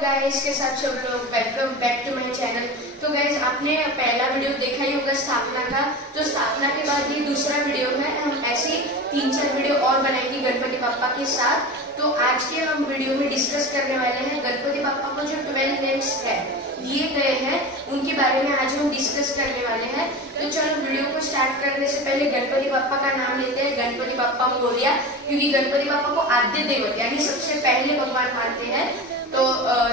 Guys के साथ सब लोग welcome back to my channel. तो गाइस आपने पहला वीडियो देखा ही होगा स्थापना का। तो स्थापना के बाद ये दूसरा वीडियो है। हम ऐसे 3-4 वीडियो और बनाएंगे गणपति पापा के साथ। तो आज के हम वीडियो में डिस्कस करने वाले हैं गणपति पापा को जो 12 नेम्स है दिए गए हैं उनके बारे में आज हम डिस्कस करने वाले हैं। तो चलो वीडियो को स्टार्ट करने से पहले गणपति पापा का नाम लेते हैं, गणपति पापा मोरया, क्योंकि गणपति पापा को आद्य देवत यानी सबसे पहले भगवान मानते हैं। तो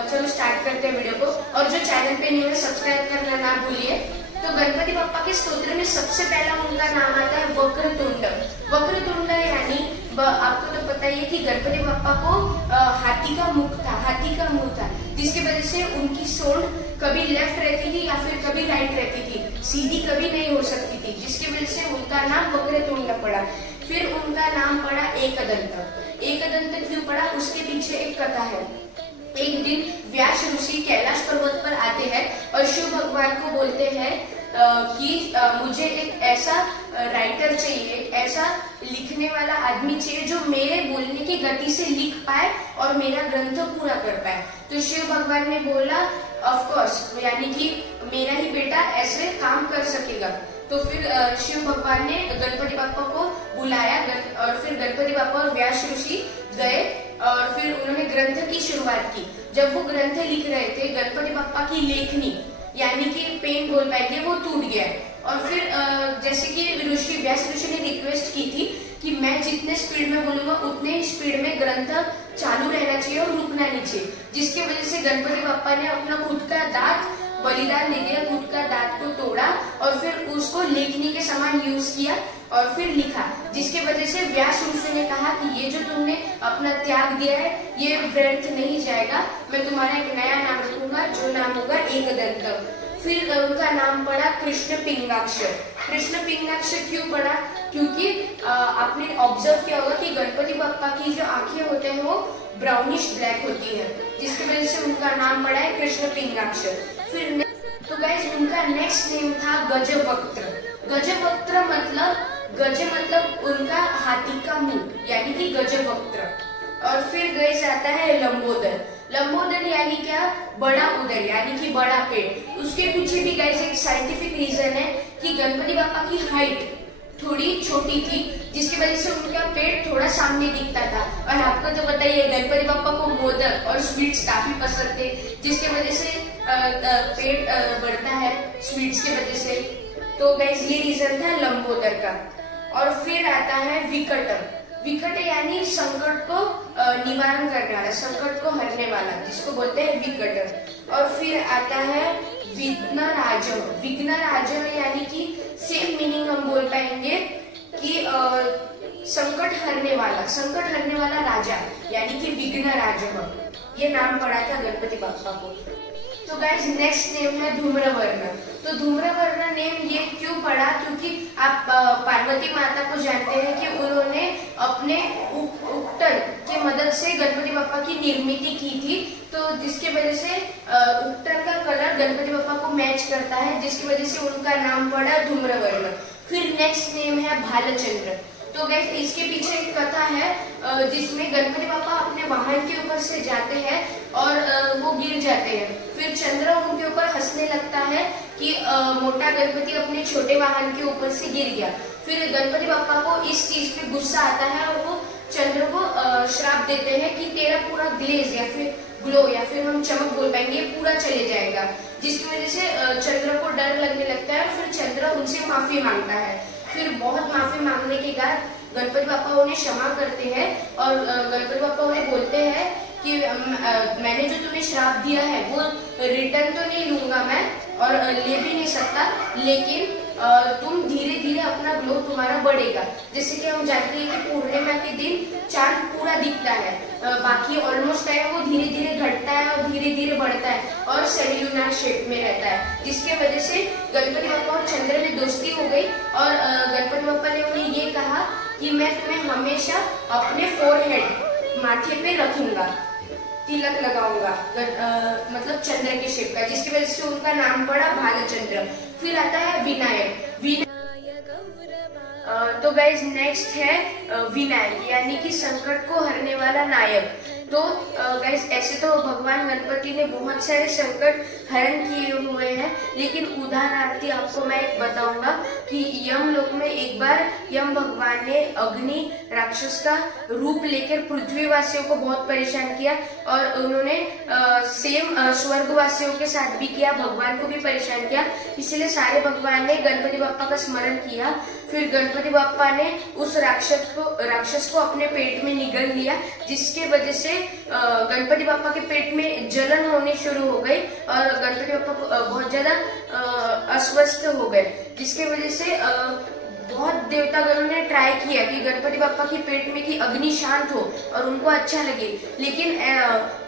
चलो स्टार्ट करते हैं वीडियो को। और जो चैनल पे न्यू है सब्सक्राइब करना ना भूलिए। तो गणपति पापा के स्तोत्र में सबसे पहला उनका नाम आता है वक्रतुंड। वक्रतुंड यानी आपको तो पता ही है कि गणपति पापा को हाथी का मुख था, जिसकी वजह से उनकी सोंड कभी लेफ्ट रहती थी या फिर कभी राइट रहती थी, सीधी कभी नहीं हो सकती थी, जिसकी वजह से उनका नाम वक्रतुंड पड़ा। फिर उनका नाम पड़ा एकदंत। एकदंत क्यों पड़ा उसके पीछे एक कथा है। एक दिन व्यास ऋषि कैलाश पर्वत पर आते हैं और शिव भगवान को बोलते हैं कि मुझे एक ऐसा राइटर चाहिए, ऐसा लिखने वाला आदमी चाहिए जो मेरे बोलने की गति से लिख पाए और मेरा ग्रंथ पूरा कर पाए। तो शिव भगवान ने बोला ऑफ कोर्स, यानी कि मेरा ही बेटा ऐसे काम कर सकेगा। तो फिर शिव भगवान ने गणपति पापा को बुलाया और फिर गणपति पापा और व्यास ऋषि गए और फिर उन्होंने ग्रंथ की शुरुआत की। जब वो ग्रंथ लिख रहे थे गणपति पापा की लेखनी यानी कि पेन बोल पाएंगे वो टूट गया। और फिर जैसे कि व्यास ऋषि ने रिक्वेस्ट की थी कि मैं जितने स्पीड में बोलूंगा उतने ही स्पीड में ग्रंथ चालू रहना चाहिए और रुकना नहीं चाहिए, जिसकी वजह से गणपति पापा ने अपना खुद का दांत बलिदान दे दिया, खुद का दांत को तोड़ा और फिर उसको लेखनी के समान यूज किया और फिर लिखा, जिसके वजह से व्यास ऋषि ने कहा कि ये जो तुमने अपना त्याग दिया है ये व्यर्थ नहीं जाएगा, मैं तुम्हारा एक नया नाम रखूंगा जो नाम होगा एकदंत। फिर उनका नाम पड़ा कृष्ण पिंगाक्ष। कृष्ण पिंगाक्ष क्यों पड़ा? क्योंकि आपने ऑब्जर्व किया होगा कि गणपति बाप्पा की जो आंखें होते हैं वो ब्राउनिश ब्लैक होती है, जिसकी वजह से उनका नाम पड़ा है कृष्ण पिंगाक्ष। फिर तो गाइस उनका नेक्स्ट नेम था गजवक्त्र। गजवक्त्र गज मतलब उनका हाथी का मुंह यानी कि गजवक्त्र। और फिर गाइस आता है लंबोदर। लंबोदर यानी क्या? बड़ा उदर यानी कि बड़ा पेड़। उसके पीछे भी गाइस एक साइंटिफिक रीजन है कि गणपति बापा की हाइट थोड़ी छोटी थी, जिसकी वजह से उनका पेट थोड़ा सामने दिखता था। और आपको तो पता ही है गणपति बापा को मोदक और स्वीट्स काफी पसंद थे, जिसके वजह से पेट बढ़ता है स्वीट्स के वजह से। तो गाइस ये रीजन था लंबोदर का। और फिर आता है विकट। विकट यानी संकट को निवारण करने वाला, संकट को हरने वाला, जिसको बोलते हैं विकट। और फिर आता है विघ्नराज। विघ्नराज यानी कि सेम मीनिंग हम बोल पाएंगे कि संकट हरने वाला राजा यानी कि विघ्नराज, ये नाम पड़ा था गणपति बापा को। तो गाइस नेक्स्ट नेम है धूम्रवर्ण। तो धूम्रवर्ण नेम ये क्यों पड़ा? क्योंकि आप पार्वती माता को जानते हैं कि उन्होंने अपने उपटन की मदद से गणपति बापा की निर्मित की थी, तो जिसकी वजह से उपटन का कलर गणपति बापा को मैच करता है, जिसकी वजह से उनका नाम पड़ा धूम्रवर्ण। फिर नेक्स्ट नेम है भालचंद्र। तो गाइस इसके पीछे एक कथा है जिसमें गणपति पापा अपने वाहन के ऊपर से जाते हैं और वो गिर जाते हैं। फिर चंद्र उनके ऊपर हंसने लगता है कि मोटा गणपति अपने छोटे वाहन के ऊपर से गिर गया। फिर गणपति पापा को इस चीज पे गुस्सा आता है और वो चंद्र को श्राप देते हैं कि तेरा पूरा ग्लेज या फिर ग्लो या फिर हम चमक बोल पाएंगे पूरा चले जाएगा, जिसकी वजह से चंद्र को डर लगने लगता है और फिर चंद्र उनसे माफी मांगता है। फिर बहुत माफी मांगने के बाद गणपति पापा उन्हें क्षमा करते हैं और गणपति पापा उन्हें बोलते हैं कि मैंने जो तुम्हें श्राप दिया है वो रिटर्न तो नहीं लूंगा मैं और ले भी नहीं सकता, लेकिन तुम धीरे धीरे अपना ग्लो तुम्हारा बढ़ेगा। जैसे कि हम जानते हैं कि पूर्णिमा के दिन चांद पूरा दिखता है, बाकी ऑलमोस्ट टाइम वो धीरे धीरे घटता है और धीरे धीरे बढ़ता है और सेल्यूलर शेप में रहता है, जिसके वजह से गणपति बापा और चंद्र में दोस्ती हो गई और गणपति बापा ने उन्हें ये कहा कि मैं तुम्हें हमेशा अपने फोरहेड माथे पे रखूंगा, तिलक लगाऊंगा, मतलब चंद्र के शेप का, जिसकी वजह से उनका नाम पड़ा भालचंद्र। फिर आता है विनायक। तो गाइज नेक्स्ट है विनायक यानी कि संकट को हरने वाला नायक। तो गाइस ऐसे तो भगवान गणपति ने बहुत सारे संकट हरण किए हुए हैं, लेकिन उदाहरणार्थी आपको मैं एक बताऊंगा कि यमलोक में एक बार यम भगवान ने अग्नि राक्षस का रूप लेकर पृथ्वीवासियों को बहुत परेशान किया, और उन्होंने सेम स्वर्गवासियों के साथ भी किया, भगवान को भी परेशान किया। इसलिए सारे भगवान ने गणपति बाप्पा का स्मरण किया। फिर गणपति बाप्पा ने उस राक्षस को अपने पेट में निगल लिया, जिसके वजह से गणपति बाप्पा के पेट में जलन होनी शुरू हो गई और गणपति बाप्पा बहुत ज्यादा अस्वस्थ हो गए, जिसके वजह से बहुत देवतागणों ने ट्राई किया कि गणपति बाप्पा के पेट में की अग्नि शांत हो और उनको अच्छा लगे, लेकिन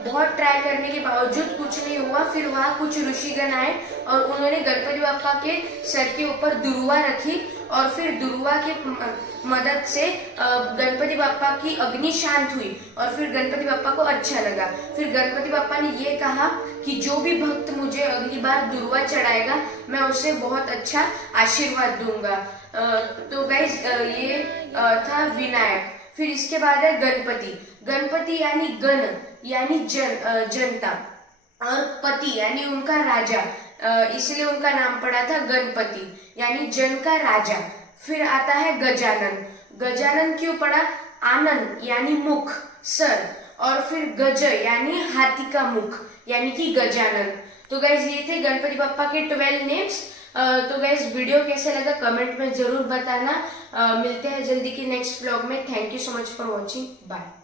बहुत ट्राई करने के बावजूद कुछ नहीं हुआ। फिर वहाँ कुछ ऋषिगण आए और उन्होंने गणपति बाप्पा के सर के ऊपर दुर्वा रखी, और फिर दुर्वा के मदद से गणपति बाप्पा की अग्नि शांत हुई और फिर गणपति बाप्पा को अच्छा लगा। फिर गणपति बाप्पा ने ये कहा कि जो भी भक्त मुझे अगली बार दुर्वा चढ़ाएगा मैं उसे बहुत अच्छा आशीर्वाद दूंगा। तो गाइस ये था विनायक। फिर इसके बाद है गणपति। गणपति यानी गण यानी जनता, और पति यानी उनका राजा, इसलिए उनका नाम पड़ा था गणपति यानी जन का राजा। फिर आता है गजानन। गजानन क्यों पड़ा? आनंद यानी मुख, सर, और फिर गज यानी हाथी का मुख यानी कि गजानन। तो गाइज ये थे गणपति बाप्पा के 12 नेम्स। तो गाइज वीडियो कैसे लगा कमेंट में जरूर बताना। मिलते हैं जल्दी की नेक्स्ट व्लॉग में। Thank you so much for watching. Bye.